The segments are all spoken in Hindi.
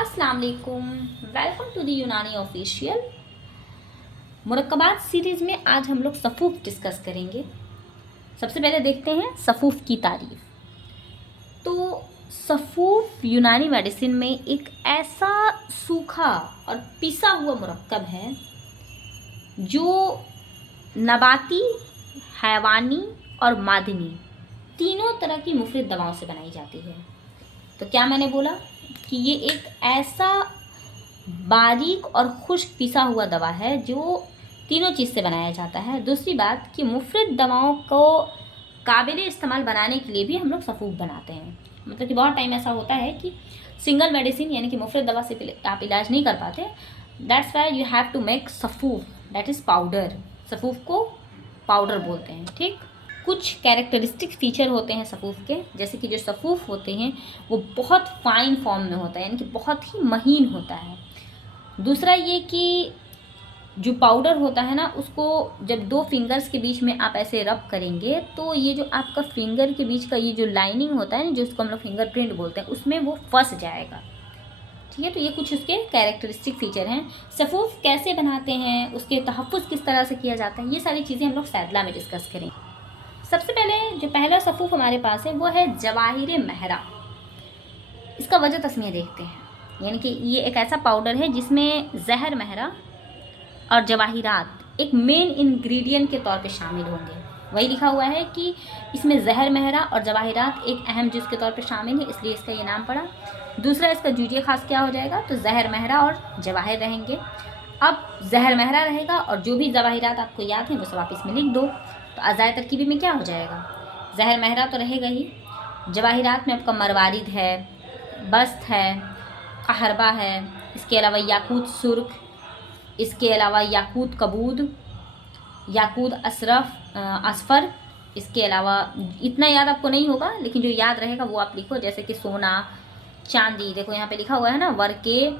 अस्सलाम वालेकुम, वेलकम टू द यूनानी ऑफिशियल। मुरक्कबात सीरीज़ में आज हम लोग सफ़ूफ़ डिस्कस करेंगे। सबसे पहले देखते हैं सफ़ूफ़ की तारीफ़। तो सफ़ूफ़ यूनानी मेडिसिन में एक ऐसा सूखा और पिसा हुआ मुरक्कब है जो नबाती, हैवानी और मादनी तीनों तरह की मुफ़ीद दवाओं से बनाई जाती है। तो क्या मैंने बोला कि ये एक ऐसा बारीक और खुश्क पिसा हुआ दवा है जो तीनों चीज़ से बनाया जाता है। दूसरी बात कि मुफ़ीद दवाओं को काबिल इस्तेमाल बनाने के लिए भी हम लोग सफ़ूफ़ बनाते हैं। मतलब कि बहुत टाइम ऐसा होता है कि सिंगल मेडिसिन यानी कि मुफ़ीद दवा से आप इलाज नहीं कर पाते। That's why you have to make सफ़ूफ़, दैट इज़ पाउडर। सफ़ूफ़ को पाउडर बोलते हैं। ठीक, कुछ कैरेक्टरिस्टिक फ़ीचर होते हैं सफ़ूफ़ के, जैसे कि जो सफ़ूफ़ होते हैं वो बहुत फाइन फॉर्म में होता है, यानी कि बहुत ही महीन होता है। दूसरा ये कि जो पाउडर होता है ना, उसको जब दो फिंगर्स के बीच में आप ऐसे रब करेंगे तो ये जो आपका फिंगर के बीच का ये जो लाइनिंग होता है ना, जो उसको हम लोग फिंगरप्रिंट बोलते हैं, उसमें वो फंस जाएगा। ठीक है, तो ये कुछ उसके कैरेक्टरिस्टिक फ़ीचर हैं। सफ़ूफ़ कैसे बनाते हैं, उसके तहफ़्फ़ुज़ किस तरह से किया जाता है, ये सारी चीज़ें हम लोग सैदला में डिस्कस करेंगे। सबसे पहले जो पहला सफ़ूफ़ हमारे पास है वो है जवाहिर महरा। इसका वजह तस्मीर देखते हैं। यानी कि ये एक ऐसा पाउडर है जिसमें जहर महरा और जवाहिरात एक मेन इंग्रेडिएंट के तौर पे शामिल होंगे। वही लिखा हुआ है कि इसमें जहर महरा और जवाहिरात एक अहम जुज़ के तौर पे शामिल है, इसलिए इसका ये नाम पड़ा। दूसरा इसका जुज़े ख़ास क्या हो जाएगा, तो जहर महरा और जवाहिर रहेंगे। अब जहर महरा रहेगा और जो भी जवाहिरात आपको याद हैं वो सब आप इसमें लिख दो। तो अज़ाय तरकीबी में क्या हो जाएगा, जहर महरा तो रहेगा ही, जवाहिरात में आपका मरवारिद है, बस्त है, कहरबा है, इसके अलावा याकूत सुर्ख, इसके अलावा याकूत कबूद, याकूत असफ़र। इसके अलावा इतना याद आपको नहीं होगा, लेकिन जो याद रहेगा वो आप लिखो, जैसे कि सोना, चांदी। देखो यहाँ पे लिखा हुआ है ना, वर्के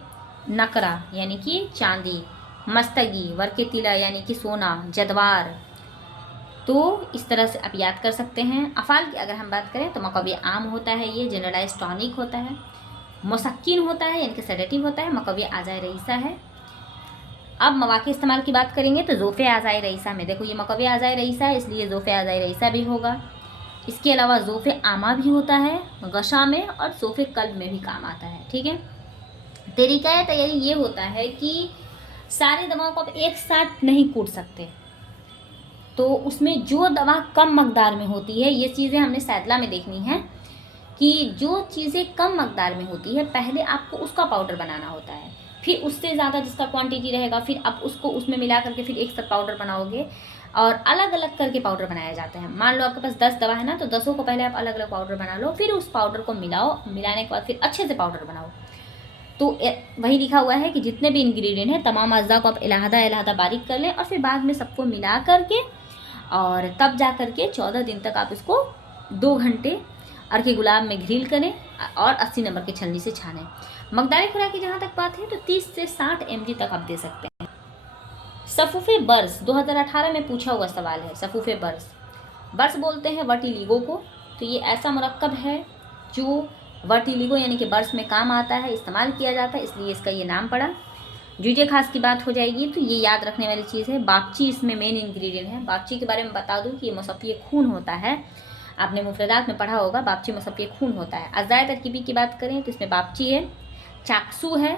नकरा यानी कि चांदी, मस्तगी वर्के तिला यानी कि सोना, जदवार। तो इस तरह से आप याद कर सकते हैं। अफ़ाल की अगर हम बात करें तो मकवी आम होता है, ये जनरलाइज टॉनिक होता है, मुसक्किन होता है यानी कि सेडेटिव होता है, मकवी आज़ाए रईसा है। अब मवाक़े इस्तेमाल की बात करेंगे तो ज़ोफ़े आज़ाए रईसा में, देखो ये मकवी आज़ाए रईसा है इसलिए ज़ोफ़े आज़ाए रईसा भी होगा। इसके अलावा ज़ोफ़े आमा भी होता है गशा में, और ज़ोफ़े कल्ब में भी काम आता है। ठीक है, तरीक़ा तैयारी ये होता है कि सारी दवाओं को आप एक साथ नहीं कूट सकते, तो उसमें जो दवा कम मकदार में होती है, ये चीज़ें हमने सैदला में देखनी है कि जो चीज़ें कम मकदार में होती है पहले आपको उसका पाउडर बनाना होता है, फिर उससे ज़्यादा जिसका क्वांटिटी रहेगा फिर आप उसको उसमें मिला करके फिर एक साथ पाउडर बनाओगे, और अलग अलग करके पाउडर बनाया जाता है। मान लो आपके पास 10 दवा है ना, तो 10 को पहले आप अलग अलग पाउडर बना लो, फिर उस पाउडर को मिलाओ, मिलाने के बाद फिर अच्छे से पाउडर बनाओ। तो वही लिखा हुआ है कि जितने भी इंग्रेडिएंट हैं तमाम अज़्ज़ा को आप अलहदा बारीक कर लें, और फिर बाद में सबको मिला करके और तब जा कर के 14 दिन तक आप इसको 2 घंटे अर्के गुलाब में ग्रिल करें और 80 नंबर की छलनी से छानें। मकदारी खुराक की जहाँ तक बात है तो 30 से 60 mg तक आप दे सकते हैं। सफ़ूफ़े बर्स 2018 में पूछा हुआ सवाल है। सफ़ूफ़े बर्स बोलते हैं वर्टिलिगो को। तो ये ऐसा मुरक्कब है जो वर्टिलिगो यानी कि बर्स में काम आता है, इस्तेमाल किया जाता है, इसलिए इसका ये नाम पड़ा। जुजे खास की बात हो जाएगी तो ये याद रखने वाली चीज़ है, बागची इसमें मेन इंग्रेडिएंट है। बागची के बारे में बता दूं कि ये मुसफ़्फ़ी खून होता है, आपने मुफ़रदात में पढ़ा होगा, बागची मुसफ़्फ़ी खून होता है। अज़ाए तरकीबी की बात करें तो इसमें बागची है, चाकसू है,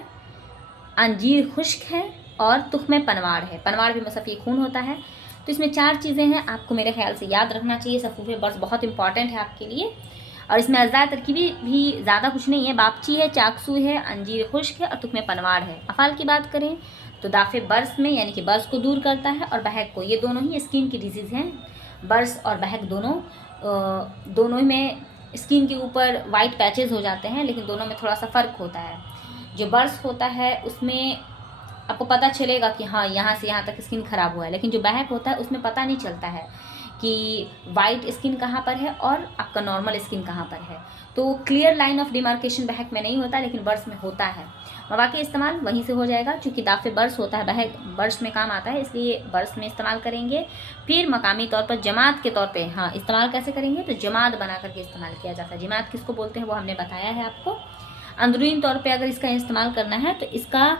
अंजीर खुश्क है और तुख्मे पनवाड़ है। पनवाड़ भी मुसफ़्फ़ी खून होता है। तो इसमें 4 चीज़ें हैं, आपको मेरे ख्याल से याद रखना चाहिए। सफ़ूफ़े बर्स बहुत इंपॉर्टेंट है आपके लिए, और इसमें अज़ाए तरकीबी भी ज़्यादा कुछ नहीं है, बागची है, चाकसू है, अंजीर खुश्क है और तुख्मे पनवाड़ है। अफ़ाल की बात करें तो दाफ़े बर्स में यानी कि बर्स को दूर करता है, और बहक को, ये दोनों ही स्किन की डिजीज़ हैं। बर्स और बहक दोनों में स्किन के ऊपर वाइट पैचेस हो जाते हैं, लेकिन दोनों में थोड़ा सा फ़र्क होता है। जो बर्स होता है उसमें आपको पता चलेगा कि हाँ यहाँ से यहाँ तक स्किन ख़राब हुआ है, लेकिन जो बहक होता है उसमें पता नहीं चलता है कि वाइट स्किन कहाँ पर है और आपका नॉर्मल स्किन कहाँ पर है। तो क्लियर लाइन ऑफ डिमार्केशन बहक में नहीं होता, लेकिन बर्स में होता है। मवाक़े इस्तेमाल वहीं से हो जाएगा, चूँकि दाफ़े बर्स होता है, बहक बर्स में काम आता है, इसलिए बर्स में इस्तेमाल करेंगे। फिर मकामी तौर पर जमात के तौर पे हाँ इस्तेमाल कैसे करेंगे, तो जमात बना करके इस्तेमाल किया जाता है। जमात किसको बोलते हैं वो हमने बताया है आपको। अंदरूनी तौर पे अगर इसका इस्तेमाल करना है तो इसका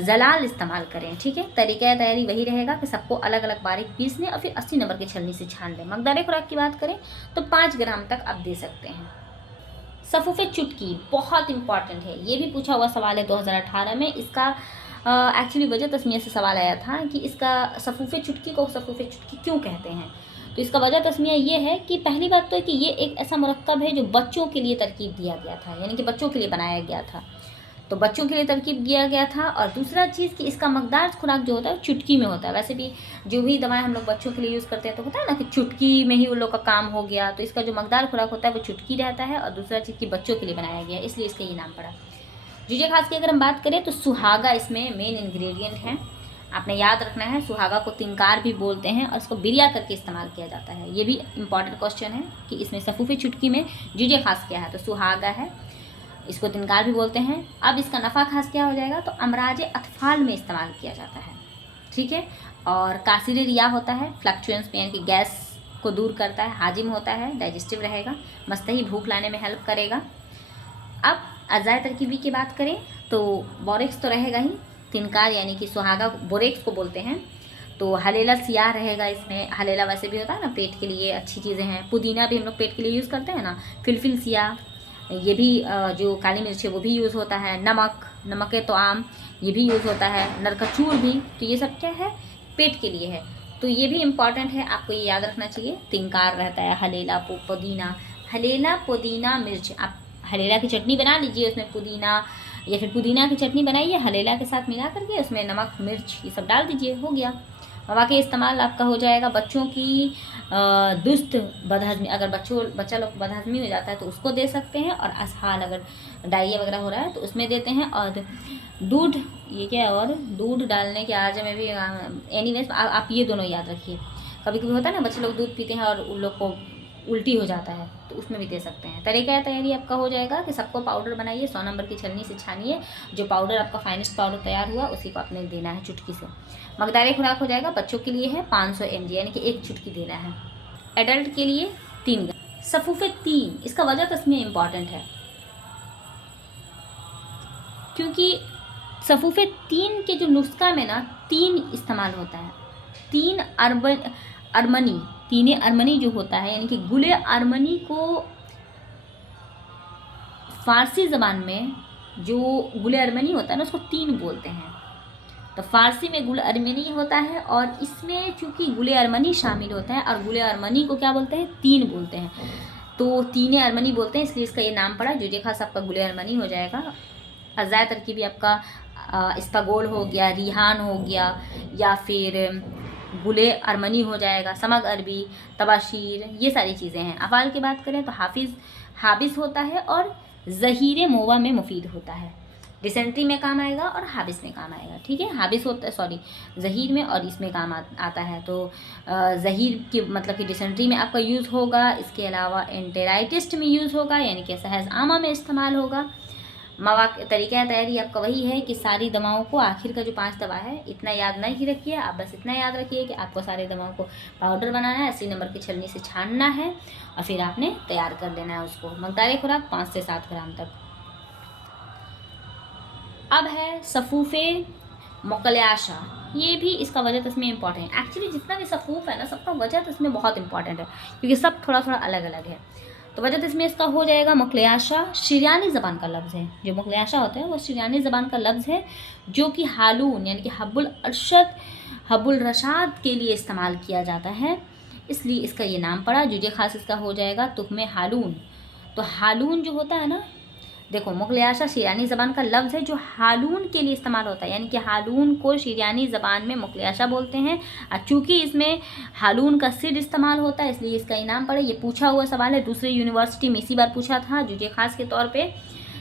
जलाल इस्तेमाल करें, ठीक है। तरीका तैयारी वही रहेगा कि सबको अलग अलग बारीक पीस लें और फिर 80 नंबर की छलनी से छान लें। मकदार खुराक की बात करें तो 5 ग्राम तक आप दे सकते हैं। सफूफे चुटकी बहुत इंपॉर्टेंट है, ये भी पूछा हुआ सवाल है 2018 में। इसका एक्चुअली वजह तस्मीया से सवाल आया था कि इसका सफूफे चुटकी को सफूफे चुटकी क्यों कहते हैं। तो इसका वजह तस्मीया ये है कि पहली बात तो है कि ये एक ऐसा मुरक्कब है जो बच्चों के लिए तरकीब दिया गया था, यानी कि बच्चों के लिए बनाया गया था, तो बच्चों के लिए तरकीब दिया गया था। और दूसरा चीज़ कि इसका मकदार खुराक जो होता है चुटकी में होता है। वैसे भी जो भी दवाएं हम लोग बच्चों के लिए यूज़ करते हैं तो होता है ना कि चुटकी में ही उन लोग का काम हो गया, तो इसका जो मकदार खुराक होता है वो चुटकी रहता है। और दूसरा चीज़ कि बच्चों के लिए बनाया गया, इसलिए इसका ये नाम पड़ा। जूजे खास की अगर हम बात करें तो सुहागा इसमें मेन इंग्रेडिएंट है। आपने याद रखना है, सुहागा को तिनकार भी बोलते हैं और इसको बिरिया करके इस्तेमाल किया जाता है। ये भी इंपॉर्टेंट क्वेश्चन है कि इसमें सफूफे चुटकी में जूजे खास क्या है, तो सुहागा है, इसको तिनकार भी बोलते हैं। अब इसका नफ़ा खास क्या हो जाएगा, तो अमराज अतफाल में इस्तेमाल किया जाता है, ठीक है। और कासिर रिया होता है, फ्लक्चुएंस में यानी कि गैस को दूर करता है, हाजिम होता है, डाइजेस्टिव रहेगा, मस्तही भूख लाने में हेल्प करेगा। अब अज़ाय तरकीबी की बात करें तो बोरेक्स तो रहेगा ही, तिनकार यानी कि सुहागा बोरेक्स को बोलते हैं। तो हलेला सियाह रहेगा इसमें, हलेला वैसे भी होता है ना पेट के लिए अच्छी चीज़ें हैं। पुदीना भी हम लोग पेट के लिए यूज़ करते हैं ना, फिलफिल सियाह, ये भी जो काली मिर्च है वो भी यूज़ होता है। नमक तो आम ये भी यूज़ होता है, नरकचूर भी, तो ये सब क्या है पेट के लिए है, तो ये भी इम्पॉर्टेंट है, आपको ये याद रखना चाहिए। तिनकार रहता है, हलेला पुदीना, हलेला पुदीना मिर्च। आप हलेला की चटनी बना लीजिए, उसमें पुदीना या फिर पुदीना की चटनी बनाइए, हलेला के साथ मिला करके उसमें नमक मिर्च ये सब डाल दीजिए, हो गया। वाकई इस्तेमाल आपका हो जाएगा। बच्चों की दुस्त बदहजमी, अगर बच्चा लोग बदहजमी हो जाता है तो उसको दे सकते हैं, और असहाल अगर डायरिया वगैरह हो रहा है तो उसमें देते हैं। और दूध, ये क्या है, और दूध डालने के आर्ज में भी एनीवेज आप ये दोनों याद रखिए। कभी कभी होता है ना बच्चे लोग दूध पीते हैं और उन लोग को उल्टी हो जाता है, तो उसमें भी दे सकते हैं। तरीका तैयारी आपका हो जाएगा कि सबको पाउडर बनाइए, 100 नंबर की छलनी से छानिए, जो पाउडर आपका फाइनेस्ट पाउडर तैयार हुआ उसी को आपने देना है चुटकी से। मकदार खुराक हो जाएगा, बच्चों के लिए है 500 mg यानी कि 1 चुटकी देना है, एडल्ट के लिए 3 ग्राम। सफूफे 3, इसका वजह तस्मीर इंपॉर्टेंट है क्योंकि सफूफे 3 के जो नुस्खा में ना 3 इस्तेमाल होता है। 3 अरमनी, तीन अरमनी जो होता है यानी कि गुले अरमनी को फारसी ज़बान में जो गुले अरमनी होता है ना उसको 3 बोलते हैं। तो फारसी में गुल अरमनी होता है और इसमें चूँकि गुले अरमनी शामिल होता है और गुले अरमनी को क्या बोलते हैं 3 बोलते हैं, तो 3 अरमनी बोलते हैं, इसलिए इसका ये नाम पड़ा। जूजे खास आपका गुले अरमनी हो जाएगा। अज़ाय तरकीबी आपका इस्पागोल हो गया, रिहान हो गया, या फिर गुले अरमनी हो जाएगा, समग अरबी, तबाशीर, ये सारी चीज़ें हैं। अफ़ाल की बात करें तो हाबिस होता है और ज़हीर मोवा में मुफीद होता है। डिसेंट्री में काम आएगा और हाबिस में काम आएगा, ठीक है। हाबिस होता है ज़हीर में और इसमें काम आता है। तो ज़हीर की मतलब कि डिसेंट्री में आपका यूज़ होगा, इसके अलावा एंटेराइटिस्ट में यूज़ होगा यानी कि सहज आमा में इस्तेमाल होगा। तरीका तैयारी आपका वही है कि सारी दवाओं को, आखिर का जो 5 दवा है इतना याद नहीं रखिए आप, बस इतना याद रखिए कि आपको सारी दवाओं को पाउडर बनाना है, 80 नंबर की छलनी से छानना है और फिर आपने तैयार कर लेना है उसको। मकदार खुराक 5 से 7 ग्राम तक। अब है सफूफे मुकल्याशा, ये भी इसका वजह तस्में इंपॉर्टेंट है। एक्चुअली जितना भी सफूफ है ना सबका वजह तस्में बहुत इंपॉर्टेंट है क्योंकि सब थोड़ा थोड़ा अलग अलग है। तो वजह इसमें इसका हो जाएगा मुकल्याशा, शिरयानी ज़बान का लफ्ज़ है। जो मुकल्याशा होता है वो शिरयानी ज़बान का लफ्ज़ है जो कि हालून यानी कि हब्बुल रशाद के लिए इस्तेमाल किया जाता है, इसलिए इसका ये नाम पड़ा। जूजे खास इसका हो जाएगा तुख्मे हालून। तो हालून जो होता है ना, देखो मुकल्याशा शिरयानी ज़बान का लफ्ज़ है जो हालून के लिए इस्तेमाल होता है, यानी कि हालून को शिरयानी ज़बान में मुकल्याशा बोलते हैं। और चूँकि इसमें हालून का सिड इस्तेमाल होता है इसलिए इसका इनाम पड़े। ये पूछा हुआ सवाल है, दूसरे यूनिवर्सिटी में इसी बार पूछा था जूजे खास के तौर पे,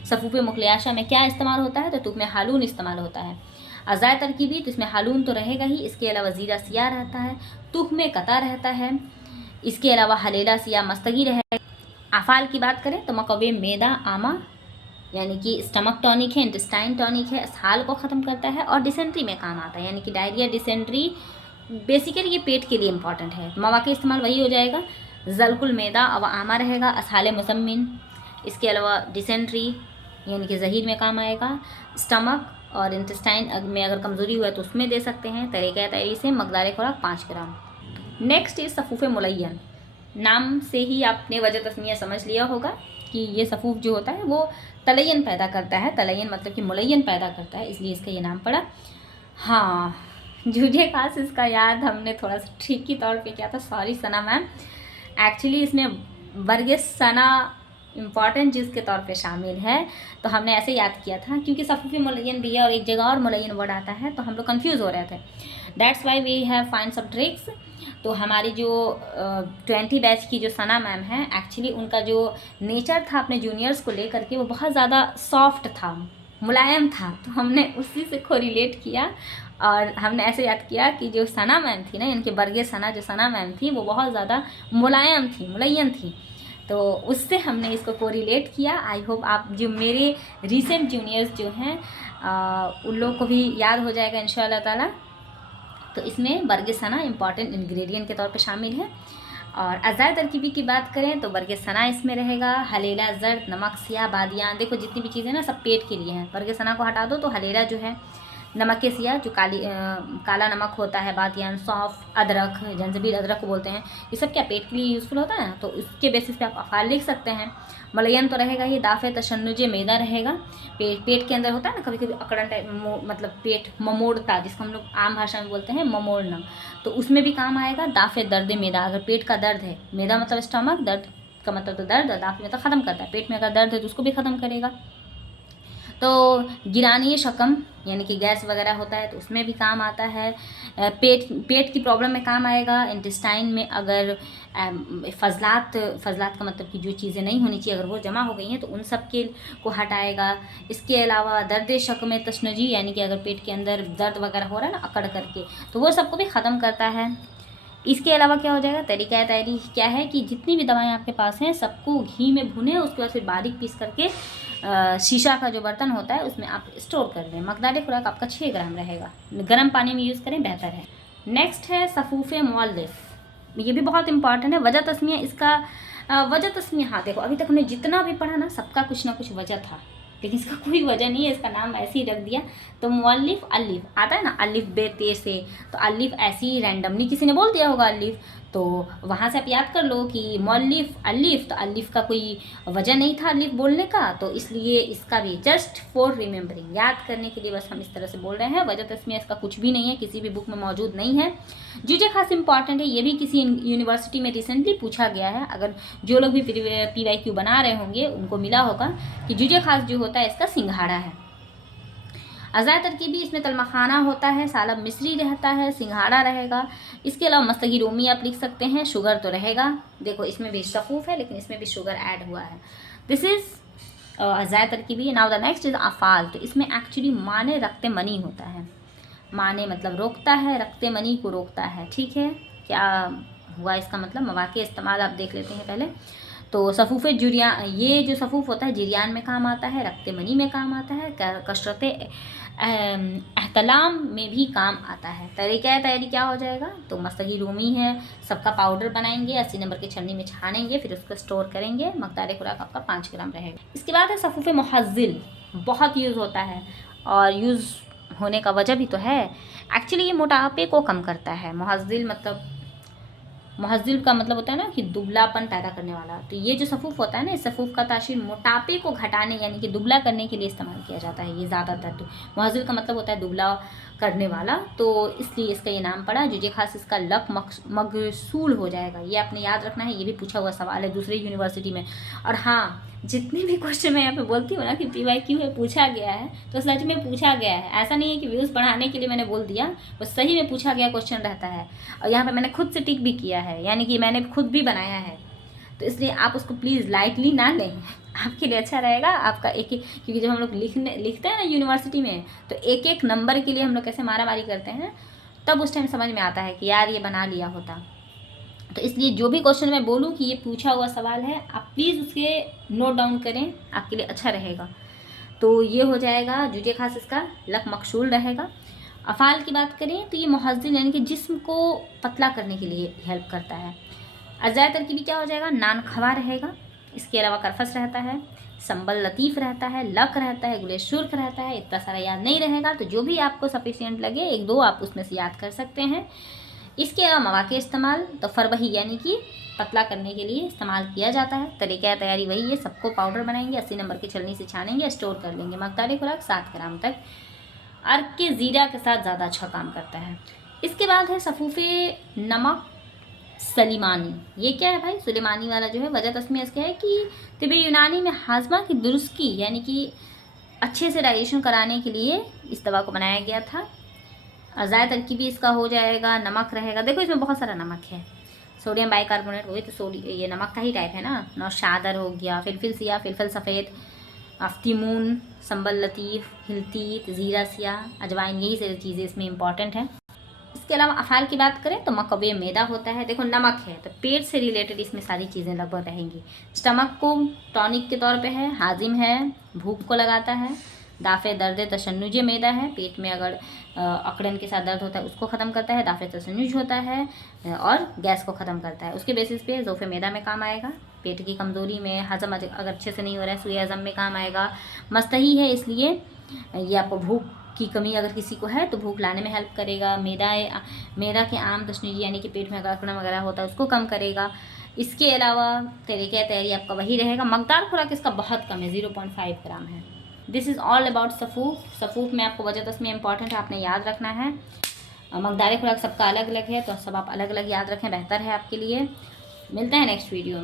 सफूफे मुकल्याशा में क्या इस्तेमाल होता है, तो तुक में हालून इस्तेमाल होता है। अज़ाय तरकीबी तो इसमें हालून तो रहेगा ही, इसके अलावा ज़ीरा सिया रहता है, तुक में कता रहता है, इसके अलावा हलेला सिया मस्तगी रहेगा। अफ़ाल की बात करें तो मकवे मैदा आमा यानी कि स्टमक टॉनिक है, इंटेस्टाइन टॉनिक है, असहाल को ख़त्म करता है और डिसेंट्री में काम आता है, यानी कि डायरिया डिसेंट्री बेसिकली ये पेट के लिए इंपॉर्टेंट है। मवाक़े इस्तेमाल वही हो जाएगा, जलकुल मैदा अब आमा रहेगा, असहाल मुसम्मिन, इसके अलावा डिसेंट्री, यानी कि ज़हीर में काम आएगा। स्टमक और इंटेस्टाइन में अगर कमज़ोरी हुआ है तो उसमें दे सकते हैं। तरीक़ा तैयारी से मकदार खुराक 5 ग्राम। Next is सफ़ूफ़ मुलय्यन। नाम से ही आपने वजह तस्मिया समझ लिया होगा कि ये सफ़ूफ़ जो होता है वो तलयन पैदा करता है। तलयन मतलब कि मुलय्यन पैदा करता है, इसलिए इसका ये नाम पड़ा। हाँ, जूझे खास इसका याद हमने थोड़ा सा ट्रिकी तौर पे किया था, सॉरी सना मैम। एक्चुअली इसमें वर्ग सना इम्पॉर्टेंट चीज़ के तौर पे शामिल है, तो हमने ऐसे याद किया था क्योंकि सफ़ूफ़ मुलय्यन दिया और एक जगह और मुलय्यन वर्ड आता है तो हम लोग कंफ्यूज हो रहे थे। That's why we have find some tricks. तो हमारी जो 20 बैच की जो सना मैम है, एक्चुअली उनका जो नेचर था अपने जूनियर्स को लेकर के वो बहुत ज़्यादा सॉफ्ट था, मुलायम था, तो हमने उसी से कोरिलेट किया और हमने ऐसे याद किया कि जो सना मैम थी ना, इनके बरगे सना जो सना मैम थी वो बहुत ज़्यादा मुलायम थी, मुलय्यन थी, तो उससे हमने इसको कोरिलेट किया। आई होप आप जो मेरे रिसेंट जूनियर्स जो हैं उन लोग को भी याद हो जाएगा इंशाअल्लाह ताला। तो इसमें बरगे सना इम्पॉर्टेंट इंग्रेडिएंट के तौर पे शामिल है। और अज़ाय तरकीबी की बात करें तो बरगे सना इसमें रहेगा, हलेला, जर्द, नमक, सिया, बादियान। देखो जितनी भी चीज़ें ना सब पेट के लिए हैं। बरगे सना को हटा दो तो हलेला जो है, नमक के सिया जो काला नमक होता है, बादियान, सौंफ, अदरक, जंजबील, अदरक को बोलते हैं, ये सब क्या पेट के लिए यूज़फुल होता है, तो इसके बेसिस पे आप अफ़ाल लिख सकते हैं। मलयन तो रहेगा ही, दाफ़े तशन्नुज मैदा रहेगा, पेट के अंदर होता है ना कभी कभी अकड़न टाइप, मतलब पेट ममोड़ता, जिसको हम लोग आम भाषा में बोलते हैं ममोड़ना, तो उसमें भी काम आएगा। दाफ़े दर्द मैदा, अगर पेट का दर्द है, मैदा मतलब स्टमक, दर्द का मतलब तो दर्द, दाफ़े मतलब ख़त्म करता है, पेट में अगर दर्द है तो उसको भी ख़त्म करेगा। तो गिरानी शकम यानी कि गैस वगैरह होता है तो उसमें भी काम आता है। पेट की प्रॉब्लम में काम आएगा। इंटेस्टाइन में अगर फजलात का मतलब कि जो चीज़ें नहीं होनी चाहिए अगर वो जमा हो गई हैं तो उन सब के को हटाएगा। इसके अलावा दर्द शक में तशनजी यानी कि अगर पेट के अंदर दर्द वगैरह हो रहा है ना अकड़ करके, तो वो सबको भी ख़त्म करता है। इसके अलावा क्या हो जाएगा, तरीका तैयारी क्या है कि जितनी भी दवाएं आपके पास हैं सबको घी में भुने, उसके बाद फिर बारीक पीस करके शीशा का जो बर्तन होता है उसमें आप स्टोर कर लें। मकदार खुराक आपका 6 ग्राम रहेगा। गर्म पानी में यूज़ करें बेहतर है। नेक्स्ट है सफ़ूफ़ मुअल्लिफ़। ये भी बहुत इंपॉर्टेंट है। वजह तस्मिया इसका वजह तस्मिया, हाँ देखो अभी तक हमने जितना भी पढ़ा ना सबका कुछ ना कुछ वजह था, लेकिन इसका कोई वजह नहीं है, इसका नाम ऐसे ही रख दिया। तो मुअल्लिफ़ अलिफ आता है ना, अलिफ बे ते से, तो अलिफ ऐसे ही रैंडमली किसी ने बोल दिया होगा अलिफ, तो वहाँ से आप याद कर लो कि मुअल्लिफ़ अलिफ, तो अलिफ का कोई वजह नहीं था अलिफ बोलने का, तो इसलिए इसका भी जस्ट फॉर रिमेंबरिंग, याद करने के लिए बस हम इस तरह से बोल रहे हैं। वजह तस्मिया इसका कुछ भी नहीं है, किसी भी बुक में मौजूद नहीं है। जूजे खास इंपॉर्टेंट है, ये भी किसी यूनिवर्सिटी में रिसेंटली पूछा गया है। अगर जो लोग भी PYQ बना रहे होंगे उनको मिला होगा कि जूजे खास जो होता है इसका सिंघाड़ा है। अज़ाय तरकीबी इसमें तलमखाना होता है, सालब मिस्री रहता है, सिंघाड़ा रहेगा। इसके अलावा मस्तगी रोमी आप लिख सकते हैं। शुगर तो रहेगा, देखो इसमें भी सफ़ूफ़ है लेकिन इसमें भी शुगर ऐड हुआ है। दिस इज़ अज़ाय तरकीबी। नाउ द नेक्स्ट इज़ अफ़ाल। तो इसमें एक्चुअली माने रखते मनी होता है। माने मतलब रोकता है, रखते मनी को रोकता है। ठीक है, क्या हुआ इसका मतलब, मवाक़े इस्तेमाल आप देख लेते हैं पहले। तो सफ़ूफ़ जुरियान, ये जो सफ़ूफ़ होता है जिरियान में काम आता है, रखते मनी में काम आता है, कसरत एहतलाम में भी काम आता है। तरीक़ा तैयारी क्या हो जाएगा, तो मस्तगी रूमी है, सबका पाउडर बनाएंगे, 80 नंबर की छन्नी में छानेंगे, फिर उसको स्टोर करेंगे। मकदार खुराक आपका 5 ग्राम रहेगा। इसके बाद है सफ़ूफ़ मुहज़्ज़िल, बहुत यूज़ होता है और यूज़ होने का वजह भी तो है। एक्चुअली ये मोटापे को कम करता है। मुहज़्ज़िल मतलब, मुहज़्ज़िल का मतलब होता है ना कि दुबलापन पैदा करने वाला। तो ये जो सफ़ूफ़ होता है ना, इस सफ़ूफ़ का तासीर मोटापे को घटाने यानी कि दुबला करने के लिए इस्तेमाल किया जाता है ये ज़्यादातर। तो मुहज़्ज़िल का मतलब होता है दुबला करने वाला, तो इसलिए इसका ये नाम पड़ा। जूजे खास इसका लक मगसूल हो जाएगा, ये आपने याद रखना है। ये भी पूछा हुआ सवाल है दूसरी यूनिवर्सिटी में। और हाँ, जितने भी क्वेश्चन मैं यहाँ पे बोलती हूँ ना कि PYQ में पूछा गया है, तो सच में पूछा गया है। ऐसा नहीं है कि व्यूज़ बढ़ाने के लिए मैंने बोल दिया, वो सही में पूछा गया क्वेश्चन रहता है। और यहाँ पे मैंने खुद से टिक भी किया है, यानी कि मैंने खुद भी बनाया है, तो इसलिए आप उसको प्लीज़ लाइटली ना लें। आपके लिए अच्छा रहेगा आपका एक एक, क्योंकि जब हम लोग लिखते हैं ना यूनिवर्सिटी में, तो एक एक नंबर के लिए हम लोग कैसे मारामारी करते हैं, तब उस टाइम समझ में आता है कि यार ये बना लिया होता। तो इसलिए जो भी क्वेश्चन मैं बोलूँ कि ये पूछा हुआ सवाल है, आप प्लीज़ उसके नोट डाउन करें, आपके लिए अच्छा रहेगा। तो ये हो जाएगा जूजे खास इसका लक मकसूल रहेगा। अफ़ाल की बात करें तो ये मुहज़्ज़िल यानी कि जिस्म को पतला करने के लिए हेल्प करता है। अज़ाय तरकीबी क्या हो जाएगा, नान खवा रहेगा। इसके अलावा करफस रहता है, संबल लतीफ़ रहता है, लक रहता है, गुलेश शुर्क रहता है। इतना सारा याद नहीं रहेगा, तो जो भी आपको सफिशिएंट लगे 1-2 आप उसमें से याद कर सकते हैं। इसके अलावा मवाक़े इस्तेमाल तो फरवही यानी कि पतला करने के लिए इस्तेमाल किया जाता है। तरीक़ा तैयारी वही है, सबको पाउडर बनाएंगे, 80 नंबर की छलनी से छानेंगे, स्टोर कर लेंगे। मकदार खुराक 7 ग्राम तक। अर्क के ज़ीरा के साथ ज़्यादा अच्छा काम करता है। इसके बाद है सफ़ूफ़े नमक सलीमानी। ये क्या है भाई? सुलेमानी वाला जो है, वजह तस्मीह इसके है कि तिब्बे यूनानी में हाजमा की दुरुस्ती यानी कि अच्छे से डाइजेशन कराने के लिए इस दवा को बनाया गया था। अज़ाय तरकीबी इसका हो जाएगा, नमक रहेगा। देखो इसमें बहुत सारा नमक है, सोडियम बाइकार्बोनेट, वही तो ये नमक का ही टाइप है ना। नौशादर हो गया, फिलफिल सिया, फिलफिल सफ़ेद, अफ्तीमून, संबल लतीफ़, हिलतीत, ज़ीरा सिया, अजवाइन, यही सारी चीज़ें इसमें इंपॉर्टेंट हैं। इसके अलावा अफ़ाल की बात करें तो मकवे मैदा होता है। देखो नमक है तो पेट से रिलेटेड इसमें सारी चीज़ें लगभग रहेंगी। स्टमक को टॉनिक के तौर पे है, हाजिम है, भूख को लगाता है। दाफ़े दर्द तशन्नुज मैदा है, पेट में अगर अकड़न के साथ दर्द होता है उसको ख़त्म करता है। दाफ़े तशन्नुज होता है और गैस को ख़त्म करता है। उसके बेसिस पे ज़ोफ़े मैदा में काम आएगा। पेट की कमज़ोरी में, हज़म अगर अच्छे से नहीं हो रहा है, सुए हज़म में काम आएगा। मस्तही है, इसलिए ये आपको भूख की कमी अगर किसी को है तो भूख लाने में हेल्प करेगा। मैदा के आम तशन्नुज यानी कि पेट में अगर अकड़न वगैरह होता है उसको कम करेगा। इसके अलावा तरीक़ा तैयारी आपका वही रहेगा। मकदार खुराक इसका बहुत कम है, 0.5 ग्राम है। दिस इज़ ऑल अबाउट सफ़ूफ़ में आपको वजह तस्मीह इंपॉर्टेंट है, आपने याद रखना है। मकदार खुराक सबका अलग अलग है, तो सब आप अलग अलग याद रखें, बेहतर है आपके लिए। मिलते हैं नेक्स्ट वीडियो में।